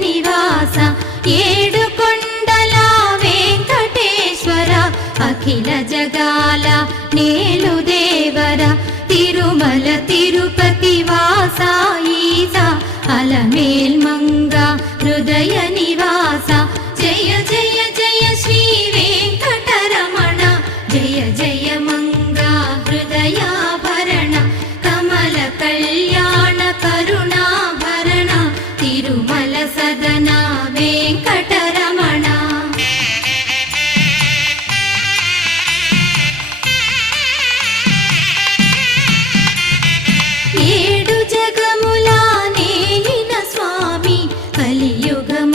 నివాస ఏడు కొండల వెంకటేశ్వర అఖిల జగాల నేలు దేవర తిరుమల తిరుపతి వాస ఈస అలమేల్ మంగ హృదయ నివాస జయ జయ జయ శ్రీ వెంకటరమణ జయ జయ మంగ హృదయాభరణ కమల కళ్యాణ కరుణాభరణ తిరుమల సదన వెంకటరమణ ఏడు జగముల నేలిన స్వామి కలియుగము